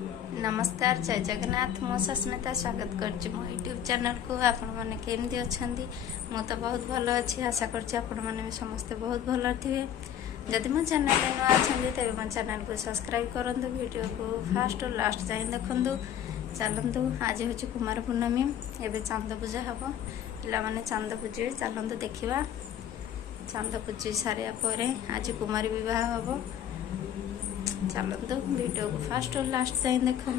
नमस्कार जय जगन्नाथ मो सस्मिता स्वागत कर मो यूट्यूब चैनल को। आपण मैंने केमती अच्छा मु तो बहुत भल अच्छी आशा कर समस्ते बहुत भल थे। जदि मो चैनल नुआ अच्छा तेज मो चैनल को सब्सक्राइब करूँ, वीडियो को फास्ट और लास्ट जाए देखूँ। चलतु आज हूँ कुमार पूर्णमी, एवं चांद पूजा हम पे चांद पूजे। चलतु देखा चांद पूजी सारापर आज कुमारी विवाह हम। चलतु वीडियो को फास्ट और लास्ट जाए देखु।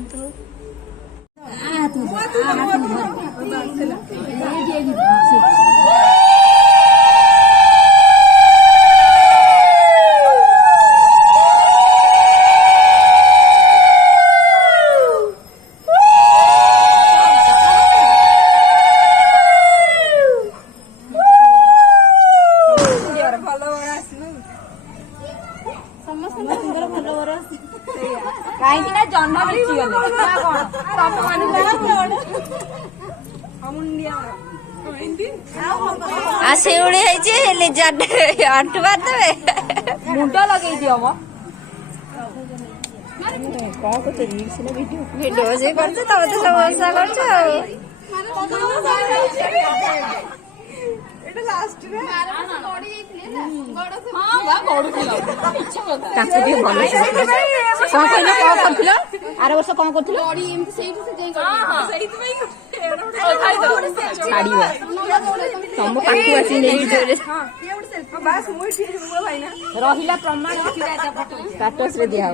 आसेउड़ी अंटुबार देवे मुंड लगे दियो मो कौन करते वीडियो जे करते तब तो समस्या करछो एटा लास्ट रे गड़ी जाइथिले ना गड़ से हां बा गड़ थिला इच्छा होता ताकि भी भलो कोन कहलो कोन करथिलो आरे वर्ष कोन करथिलो गड़ी एमती सेठी से जाई गड़ी हां सेठी भाई छाड़ियो तुम पाखु आसी नै जोरे हां ये उठ सेल्फी बस मुई ठीक हुआ भाई ना रहिला प्रमाण कि राजा फोटो स्टेटस रे दिया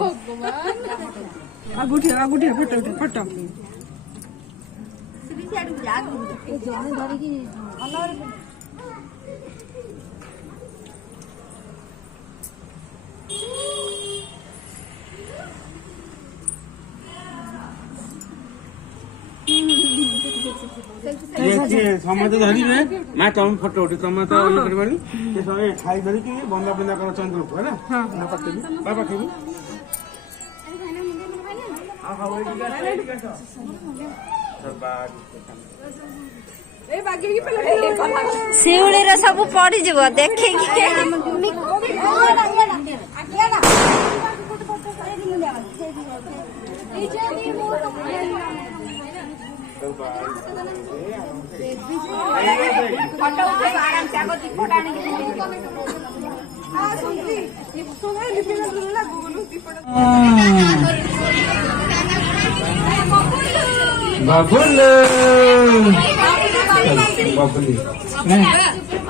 आगुठी फोटो सिबी साइड जा ए जने धरि की अनर समझ धरिबे मैं तुम फोटो उठी तुम तो ये करबानी से समय खाई धरि कि बंदा बंदा कर चंद्र को है ना हां ना पत्ती बाबा के ए बागी की पहले सिउली रे सब पड़ी जीवो देखे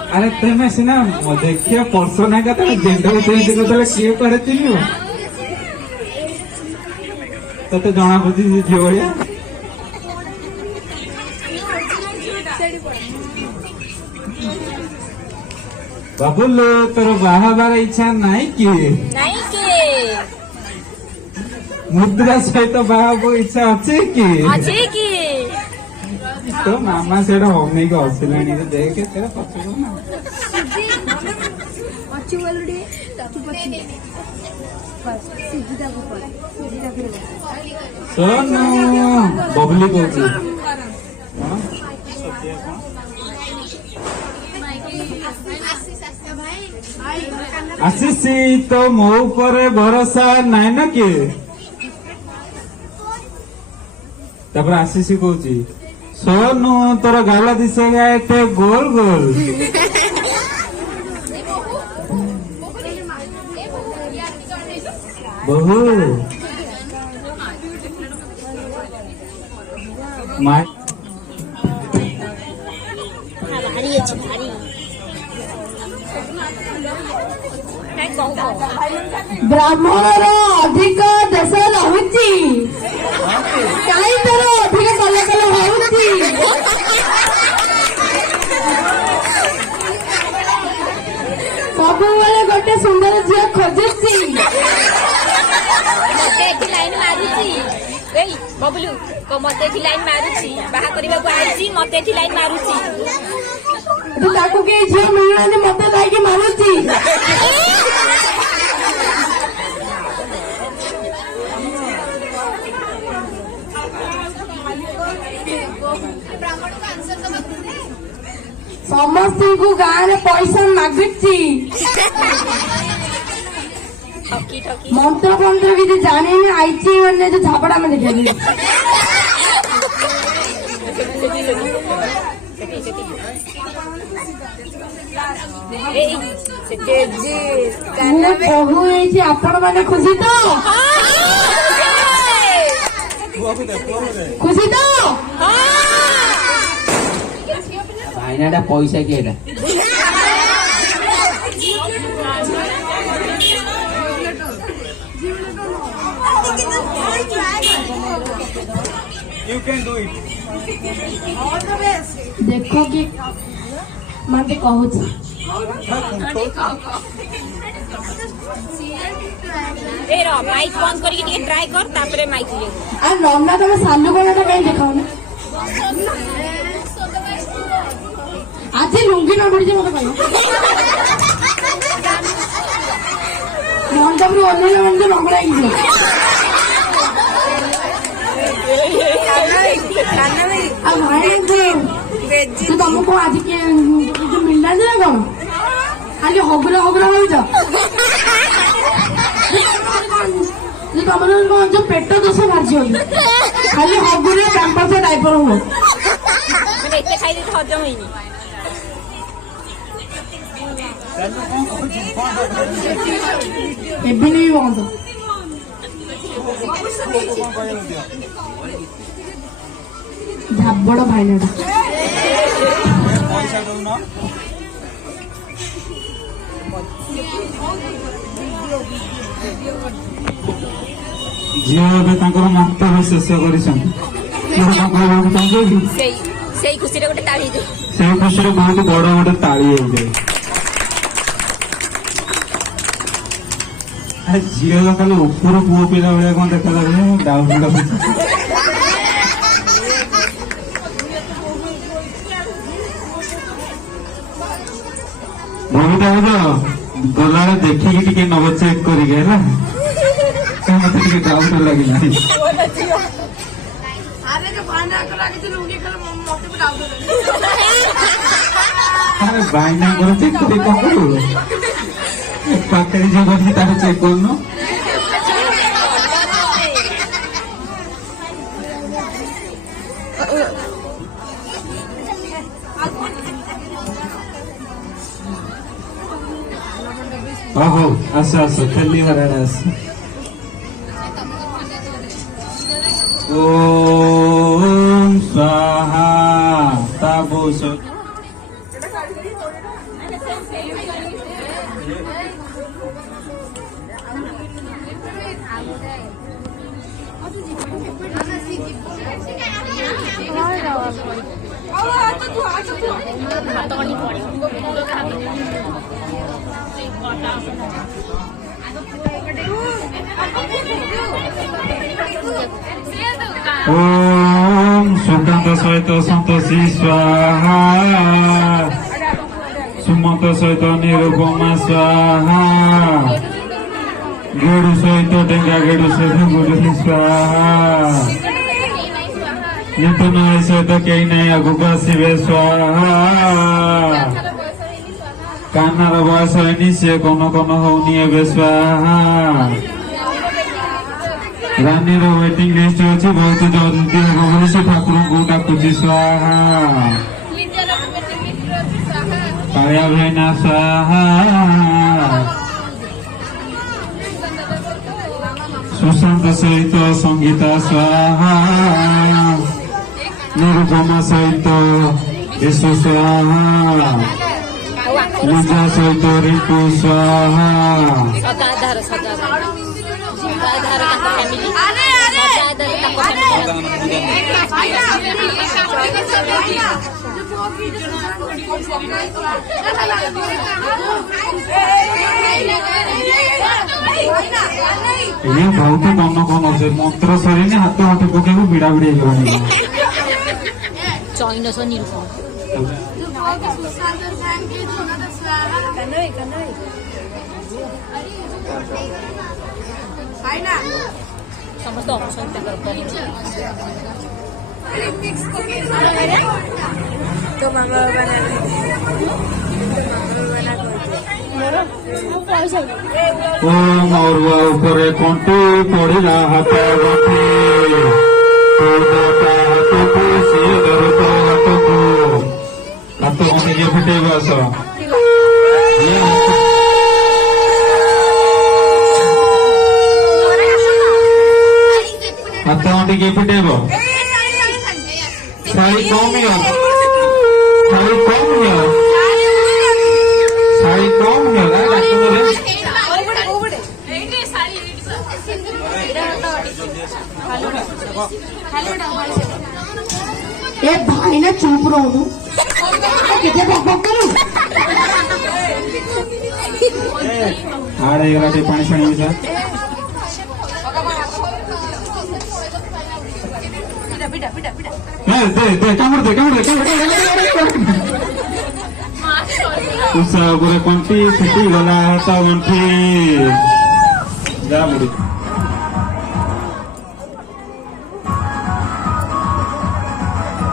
अरे तुम्हें सिना देखिए परसों ना कहता जेंडर किए करे तो जना बुझी झील भाया बाबुल तोर बाहाबार इच्छा नहीं कि मुद्रा सहित बाहा इच्छा अच्छे कि तो मामा से अनेक असला देखे तेरा पचो ना सुन बबली कहूँ आशीष तो मो ऊपर भरोसा नाई न कि आशीष कहूँ सोनू तोर गाल दिशे एते गोल गोल बहु ब्राह्मण अधिक देश रहुची कहीं तर अधिक कल कल होउची सबुबले गोटे सुंदर झील खोजुची लाइन मारुची बबलू मते लाइन मारुची बाहा करबा को आइची मते लाइन मारुची ताकू के झील मिलना मते लाइक मारुची समस्त को गाँव में पैसा मागुची ଠକି ଠକି ମନ୍ତ୍ର ଫନ୍ତ୍ର କିଛି ଜାଣିନି ଆଇଛି ମାନେ ଯୋଉ ଝାବଡା ମାନେ ଦେଖେଇବି ମୁଁ ବୋହୁ ହେଇଛି ଆପଣ ମାନେ ଖୁସି ତ ଖୁସି ତ ଭାଇନାଟା ପଇସା କିଏ ଏଇଟା You can do it. ଦେଖ କି ମତେ କହୁଛି ଏ ର ମାଇକ୍ ବନ୍ଦ କରିକି ଟିକେ ଟ୍ରାଏ କର ତାପରେ ମାଇକ୍ ଲିଏ ଆଉ ନନା ତମେ ସାଲୁ କଣାଟା କାହିଁ ଦେଖାଉନି ଆଜି ଲୁଙ୍ଗି ନ ପଡିଛି ମତେ କହିବ ମଣ୍ଡପରୁ ଓହ୍ଲେଇଲା ମାନେ ତ ଲଙ୍ଗଡା ହେଇଯିବ ଆଉ ଭାଇ ତମକୁ ଆଜି କିଏ ମିଳିଲାନି ନା କଣ ଖାଲି ହଗୁରା ହଗୁରା ଭାବୁଛ ତମର କଣ ଯୋଉ ପେଟ ଦୋଷ ବାହାରିଯିବ ଖାଲି ହଗୁରା ପ୍ୟାମ୍ପର୍ସ ଡାଇପର ହୁଅ ମାନେ ଏତେ ଖାଇଦେଇ ହଜମ ହେଇନି ଏବେ ବି ବନ୍ଦ ଝାବଡ ଭାଇନାଟା ପଇସା ଦଉନ ଝିଅ ଏବେ ତାଙ୍କର ମନ୍ତବ୍ୟ ଶେଷ କରିଛନ୍ତି କହିବାକୁ ଚାହୁଁଛନ୍ତି ସେଇ ଖୁସିରେ ଗୋଟେ ତାଳି ଦେ ସେଇ ଖୁସିରେ ବହୁତ ବଡ ଗୋଟେ ତାଳି ହେଇଯାଏ ଝିଅ ଖାଲି ଉପରୁ ପୁଅ ପିଲା ଭଳିଆ କଣ ଦେଖାଯାଉଛି ଡାଉନ ଭୂମିଟା ଗଲାବେଳେ ଦେଖିକି ଟିକେ ନବ ଚେକ୍ କରିକି ହେଲା ମତେ ଟିକେ ଡାଉଟ ଲାଗିଲାଣି ଆରେ ଭାଇନାଙ୍କର ଚେକ୍ କରି କଣ କରିବୁ ପାଖରେ ଯିଏ ବସିଛି ତାର ଚେକ୍ କରୁନୁ ହଉ ଆସ ଆସ ଖେଳି ହରାଡେ ଆସ ଓମ୍ ସ୍ୱାହା ତା ବୋଉ ओम सुकांत सहित संतोषी स्वाहा सुमंत सहित निरुपमा स्वाहा गेडु सहित डेंगा गेडु सहित गुडुली स्वाहा निपुण सहित कई नहीं आगुक आसवे स्वाहा कानार बयस है सी कौन कौन होनी ए स्वाहा रानी वेटिंग लिस्ट अच्छी बहुत जल्दी हम से ठाकुर को डाकुची स्वाहा काया भाईना स्वाहा सुशांत सहित संगीता स्वाहा निरुपमा सहित यशु स्वाहा लिजा सहित रिंकू स्वाहा ସଦାଧାର ସଦାଧାର ସଦାଧାର ତାଙ୍କ ଫ୍ୟାମିଲି ସଦାଧାର ତାଙ୍କ ये बहुत कौन कौन अच्छे मंत्र सर हाथ हाथ पकड़ बिड़ा बिड़ी ଚଇନଶ ନିରୁପମ ସମସ୍ତେ ଅଛନ୍ତି ତାଙ୍କର तो मंगल बना ଓ ମରୁଆ ଉପରେ କଣ୍ଟି ପଡ଼ିଲା ହାତ ଗଣ୍ଠି ହାତକୁ ସିଏ ଧରୁତ ହାତକୁ ହାତ ଗଣ୍ଠି କିଏ ଫିଟେଇବ ଆସ ହାତ ଗଣ୍ଠି କିଏ ଫିଟେଇବ ଶାଢ଼ୀ କମ୍ ନିଅ ଶାଢ଼ୀ କମ୍ ନିଅ ଶାଢ଼ୀ କମ୍ ନିଅ ଡାକୁନରେ ए भाई ना चुप रहो कितने बक करूं आड़े गला टे पानी पानी मिला दे कामड़ दे उसा गुरे कंटी फिटी गला हाथ गंठी जा मुड़ी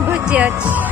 भुजी अच्छी